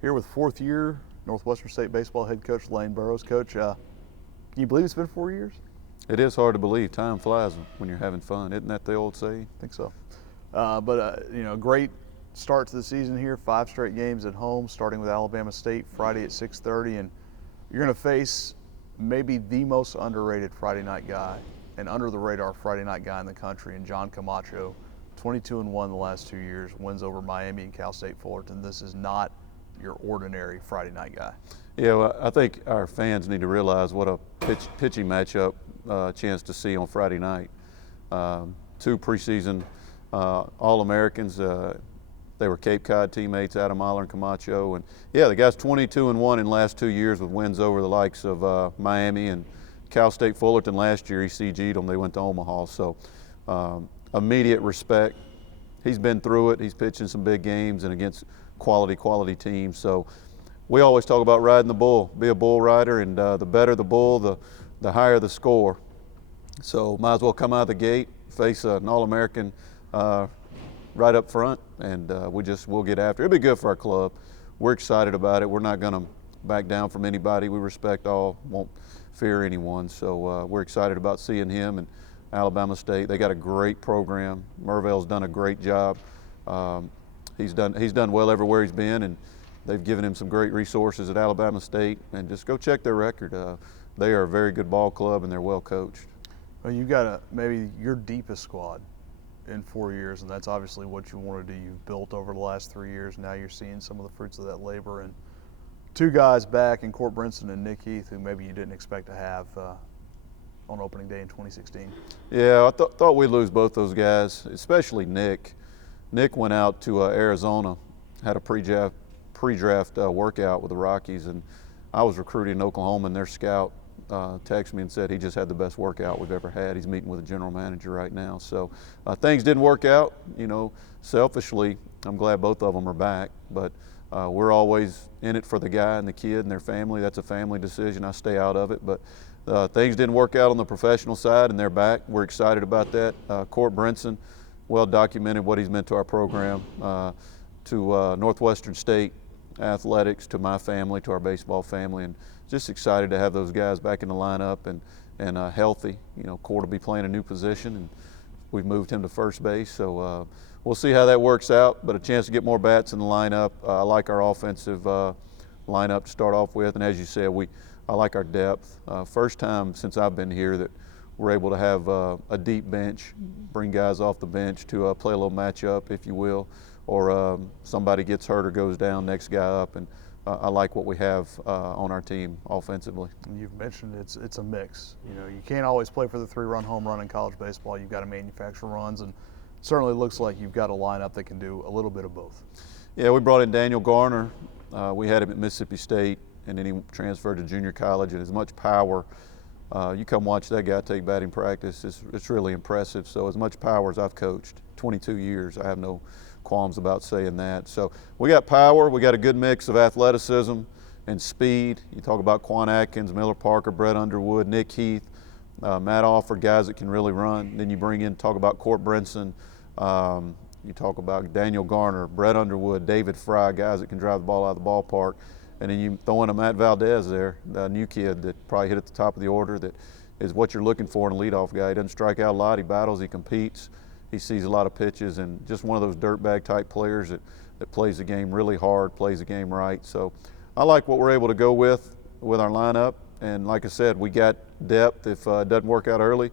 Here with fourth-year Northwestern State baseball head coach Lane Burroughs. Coach, can you believe it's been 4 years? It is hard to believe. Time flies when you're having fun. Isn't that the old saying? I think so. Great start to the season here. 5 straight games at home, starting with Alabama State Friday at 6:30, and you're going to face maybe the most underrated Friday night guy and under the radar Friday night guy in the country, and John Camacho. 22-1 the last 2 years, wins over Miami and Cal State Fullerton. This is not your ordinary Friday night guy. Yeah, well, I think our fans need to realize what a pitching matchup chance to see on Friday night. 2 preseason All-Americans. They were Cape Cod teammates, Adam Mahler and Camacho. And yeah, the guy's 22-1 in the last 2 years with wins over the likes of Miami and Cal State Fullerton. Last year he CG'd them. They went to Omaha. So immediate respect. He's been through it. He's pitching some big games and against quality teams. So we always talk about riding the bull. Be a bull rider, and the better the bull, the higher the score. So might as well come out of the gate, face an All-American right up front, and we'll get after it. It'll be good for our club. We're excited about it. We're not going to back down from anybody. We respect all, won't fear anyone. So we're excited about seeing him and Alabama State. They got a great program. Mervell's done a great job. He's done well everywhere he's been, and they've given him some great resources at Alabama State. And just go check their record. They are a very good ball club, and they're well coached. Well, you've got maybe your deepest squad in 4 years, and that's obviously what you want to do. You've built over the last 3 years. Now you're seeing some of the fruits of that labor. And 2 guys back in Court Brinson and Nick Heath, who maybe you didn't expect to have on opening day in 2016. Yeah, I thought we'd lose both those guys, especially Nick. Nick went out to Arizona, had a pre-draft workout with the Rockies, and I was recruiting in Oklahoma, and their scout texted me and said he just had the best workout we've ever had. He's meeting with a general manager right now. So things didn't work out. You know, selfishly, I'm glad both of them are back, but we're always in it for the guy and the kid and their family. That's a family decision. I stay out of it, but things didn't work out on the professional side, and they're back. We're excited about that. Court Brinson, well documented what he's meant to our program, to Northwestern State athletics, to my family, to our baseball family, and just excited to have those guys back in the lineup and healthy. You know, Court will be playing a new position, and we've moved him to first base. So we'll see how that works out, but a chance to get more bats in the lineup. I like our offensive lineup to start off with, and as you said, I like our depth. First time since I've been here that we're able to have a deep bench, bring guys off the bench to play a little matchup, if you will, or somebody gets hurt or goes down, next guy up, and I like what we have on our team offensively. And you've mentioned it's a mix. You know, you can't always play for the 3-run home run in college baseball. You've got to manufacture runs, and it certainly looks like you've got a lineup that can do a little bit of both. Yeah, we brought in Daniel Garner. We had him at Mississippi State, and then he transferred to junior college, and as much power. You come watch that guy take batting practice, it's really impressive. So as much power as I've coached, 22 years, I have no qualms about saying that. So we got power, we got a good mix of athleticism and speed. You talk about Quan Atkins, Miller Parker, Brett Underwood, Nick Heath, Matt Alford, guys that can really run. Then you bring in, talk about Court Brinson, you talk about Daniel Garner, Brett Underwood, David Fry, guys that can drive the ball out of the ballpark. And then you throw in a Matt Valdez there, a new kid that probably hit at the top of the order, that is what you're looking for in a leadoff guy. He doesn't strike out a lot, he battles, he competes, he sees a lot of pitches, and just one of those dirtbag type players that plays the game really hard, plays the game right. So I like what we're able to go with our lineup, and like I said, we got depth. If it doesn't work out early,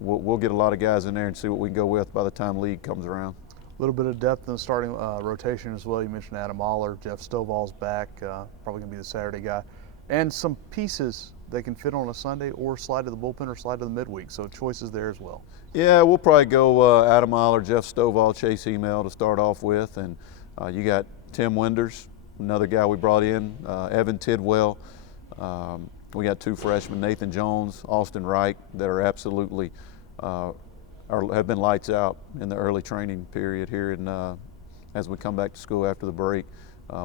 we'll get a lot of guys in there and see what we can go with by the time league comes around. A little bit of depth in the starting rotation as well. You mentioned Adam Mahler, Jeff Stovall's back, probably going to be the Saturday guy. And some pieces they can fit on a Sunday or slide to the bullpen or slide to the midweek, so choices there as well. Yeah, we'll probably go Adam Mahler, Jeff Stovall, Chase Email to start off with. And you got Tim Winders, another guy we brought in, Evan Tidwell. We got 2 freshmen, Nathan Jones, Austin Wright, that are absolutely have been lights out in the early training period here as we come back to school after the break.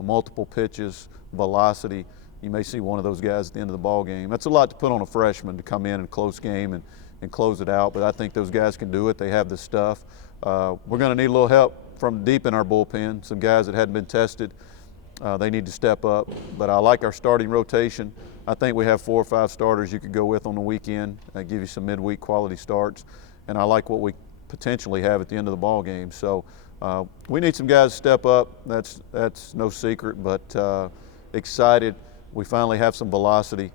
Multiple pitches, velocity. You may see one of those guys at the end of the ball game. That's a lot to put on a freshman to come in a close game and close it out, but I think those guys can do it. They have the stuff. We're going to need a little help from deep in our bullpen, some guys that hadn't been tested They need to step up, but I like our starting rotation. I think we have 4 or 5 starters you could go with on the weekend, give you some midweek quality starts, and I like what we potentially have at the end of the ball game. So we need some guys to step up. That's no secret, but excited. We finally have some velocity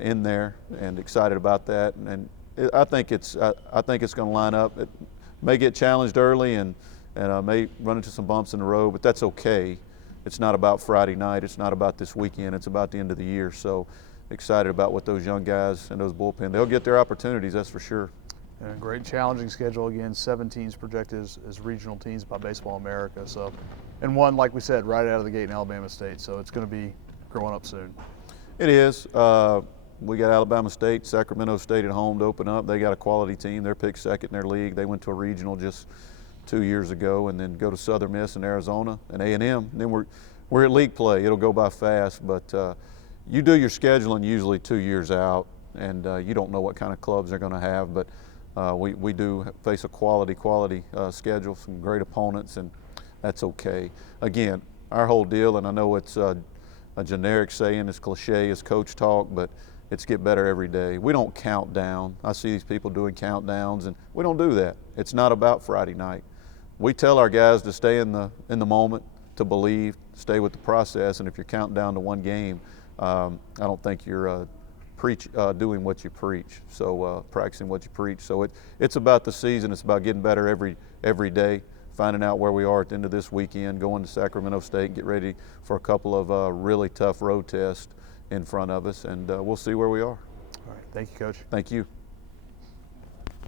in there, and excited about that. And I think it's going to line up. It may get challenged early and may run into some bumps in the road, but that's okay. It's not about Friday night. It's not about this weekend. It's about the end of the year. So excited about what those young guys and those bullpen, they'll get their opportunities, that's for sure. And a great challenging schedule again. 7 teams projected as regional teams by Baseball America. So, and one, like we said, right out of the gate in Alabama State. So it's going to be growing up soon. It is. We got Alabama State, Sacramento State at home to open up. They got a quality team. They're picked second in their league. They went to a regional just 2 years ago, and then go to Southern Miss in Arizona and A&M. Then we're at league play. It'll go by fast, but you do your scheduling usually 2 years out, and you don't know what kind of clubs they're going to have, but we do face a quality schedule, some great opponents, and that's okay. Again, our whole deal, and I know it's a generic saying, it's cliche, it's coach talk, but it's get better every day. We don't count down. I see these people doing countdowns, and we don't do that. It's not about Friday night. We tell our guys to stay in the moment, to believe, stay with the process, and if you're counting down to one game, I don't think you're doing what you preach, so practicing what you preach. So it's about the season. It's about getting better every day, finding out where we are at the end of this weekend, going to Sacramento State, get ready for a couple of really tough road tests in front of us, and we'll see where we are. All right. Thank you, Coach. Thank you.